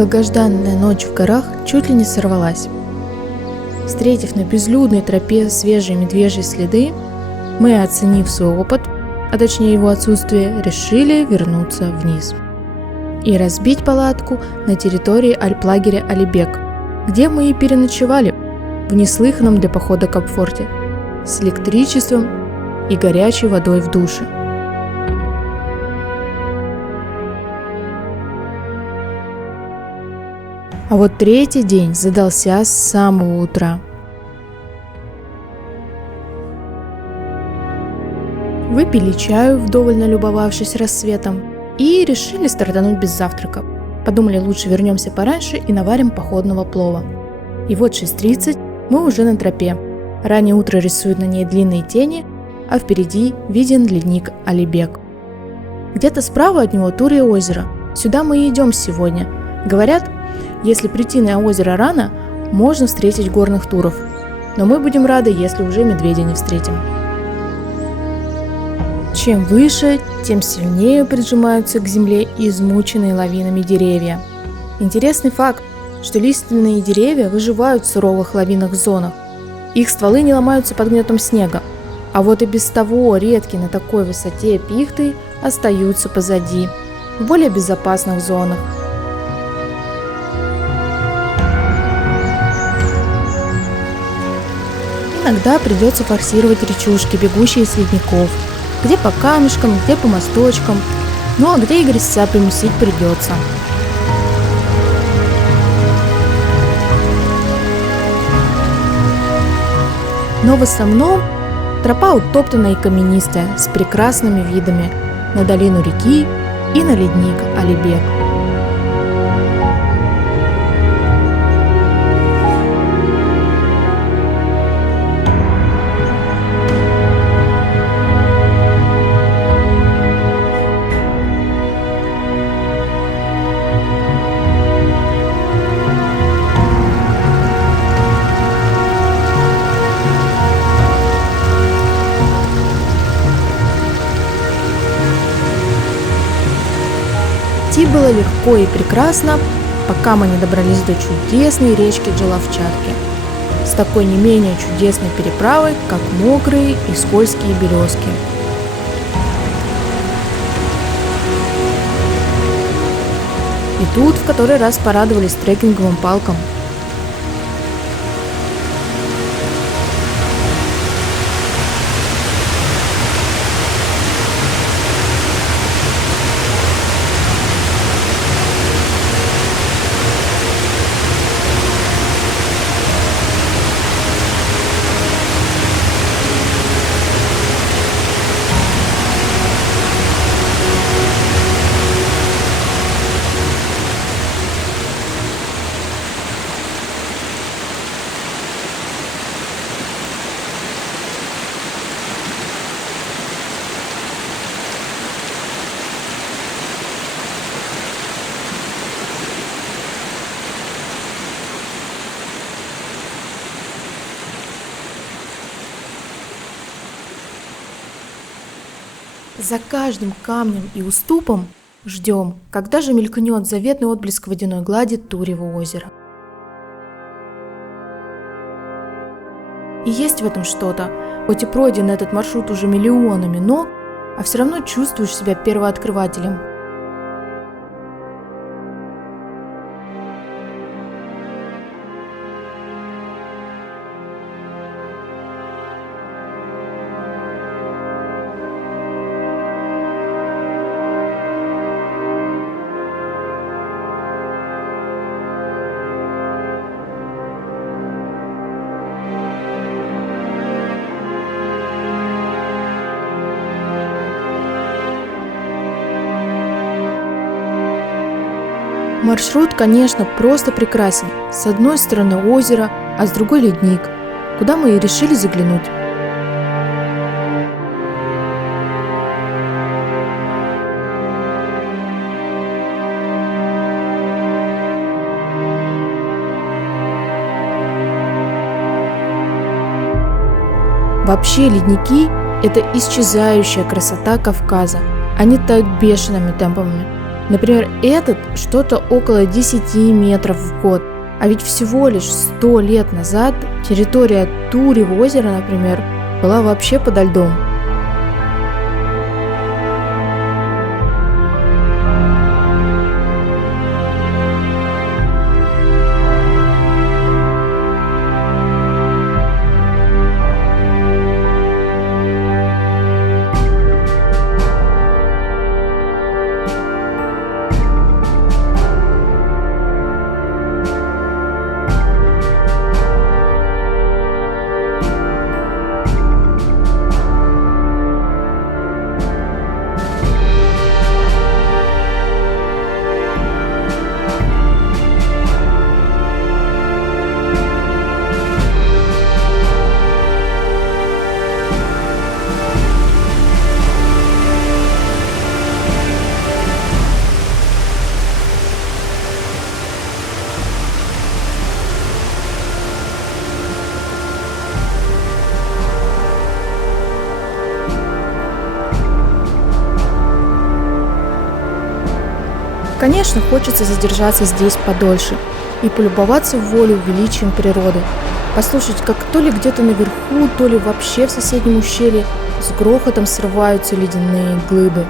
Долгожданная ночь в горах чуть ли не сорвалась. Встретив на безлюдной тропе свежие медвежьи следы, мы, оценив свой опыт, а точнее его отсутствие, решили вернуться вниз и разбить палатку на территории альплагеря Алибек, где мы и переночевали в неслыханном для похода комфорте, с электричеством и горячей водой в душе. А вот третий день задался с самого утра. Выпили чаю, вдоволь налюбовавшись рассветом, и решили стартануть без завтрака. Подумали, лучше вернемся пораньше и наварим походного плова. И вот 6:30 мы уже на тропе. Раннее утро рисует на ней длинные тени, а впереди виден ледник Алибек. Где-то справа от него Турье озеро. Сюда мы и идем сегодня. Говорят, если прийти на озеро рано, можно встретить горных туров. Но мы будем рады, если уже медведя не встретим. Чем выше, тем сильнее прижимаются к земле измученные лавинами деревья. Интересный факт, что лиственные деревья выживают в суровых лавинных зонах. Их стволы не ломаются под гнетом снега, а вот и без того редкие на такой высоте пихты остаются позади, в более безопасных зонах. Иногда придется форсировать речушки, бегущие с ледников, где по камешкам, где по мосточкам, ну а где и грязца примесить придется. Но в основном тропа утоптанная и каменистая, с прекрасными видами на долину реки и на ледник Алибек. Идти было легко и прекрасно, пока мы не добрались до чудесной речки Джалавчатки, с такой не менее чудесной переправой, как мокрые и скользкие березки. И тут в который раз порадовались трекинговым палкам. За каждым камнем и уступом ждем, когда же мелькнет заветный отблеск водяной глади Турьего озера. И есть в этом что-то, хоть и пройден этот маршрут уже миллионами ног, а все равно чувствуешь себя первооткрывателем. Маршрут, конечно, просто прекрасен. С одной стороны озеро, а с другой ледник, куда мы и решили заглянуть. Вообще ледники – это исчезающая красота Кавказа. Они тают бешеными темпами. Например, этот что-то около 10 метров в год. А ведь всего лишь 100 лет назад территория Турева озера, например, была вообще подо льдом. Конечно, хочется задержаться здесь подольше и полюбоваться в волю величием природы, послушать, как то ли где-то наверху, то ли вообще в соседнем ущелье с грохотом срываются ледяные глыбы.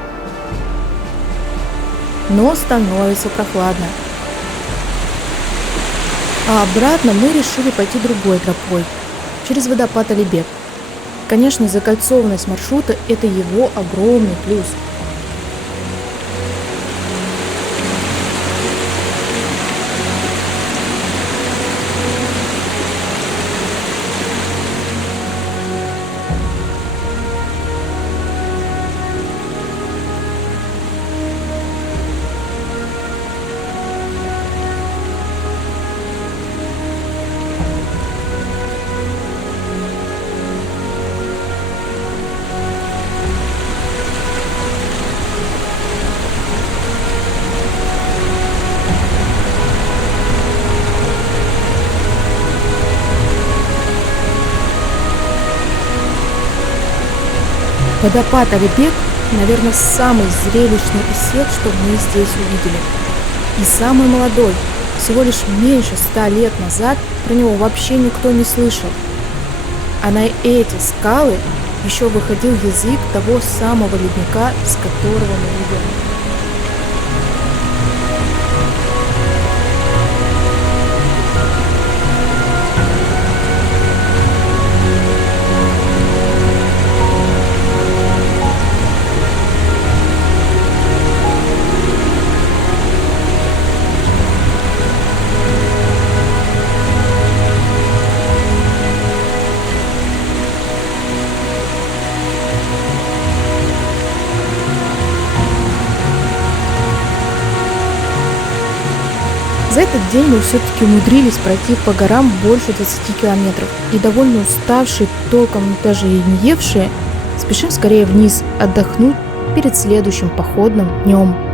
Но становится прохладно. А обратно мы решили пойти другой тропой, через водопад Алибек. Конечно, закольцованность маршрута – это его огромный плюс. Водопад Алибек, наверное, самый зрелищный из всех, что мы здесь увидели. И самый молодой, всего лишь меньше 100 лет назад про него вообще никто не слышал. А на эти скалы еще выходил язык того самого ледника, с которого мы идем. За этот день мы все-таки умудрились пройти по горам больше 20 километров. И довольно уставшие, толком даже и не евшие, спешим скорее вниз отдохнуть перед следующим походным днем.